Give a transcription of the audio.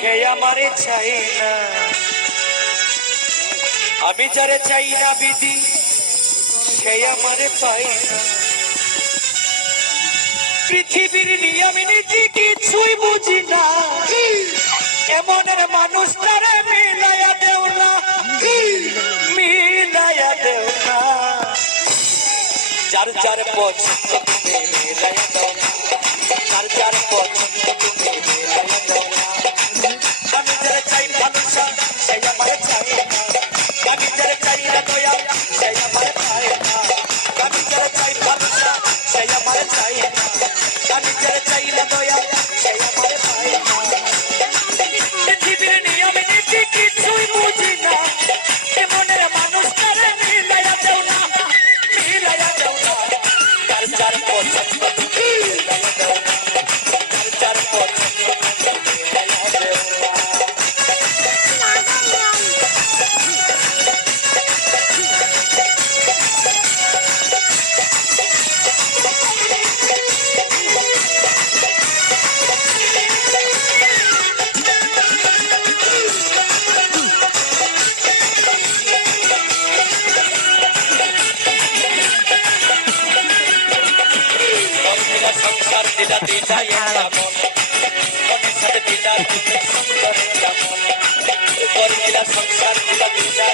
সে আমারে চাই না, আমি যারে চাই না বিধি সে আমারে পাই না। পৃথিবীর নিয়ম নীতি কিছুই বুঝি না, এমনের মানুষ তারে মিলাইয়া দেও না, মিলাইয়া দেও না। যার যার পছন্দ তুমি মিলাইয়া দাও না, যার যার পছন্দ তুমি মিলাইয়া দাও না। আমি যারে চাই ভালোবাসা সে আমারে চাই না, আমি যারে চাই না দয়া সে আমারে পায় না। আমি যারে চাই ভালোবাসা সে আমারে চাই না, আমি যারে চাই না দয়া সে আমারে পায় না। পৃথিবীর নিয়ম নীতি কিছুই বুঝি না, এমনের মানুষ তারে মিলাইয়া দেও না, মিলাইয়া দেও না। যার যার পছন্দ তুমি মিলাইয়া দেও না, যার যার পছন্দ তুমি মিলাইয়া দেও না। সংসার দিলা দিলা এমন মনের সাথে দিলা সুন্দর যেমন, দিলা সংসার দিলা দিলা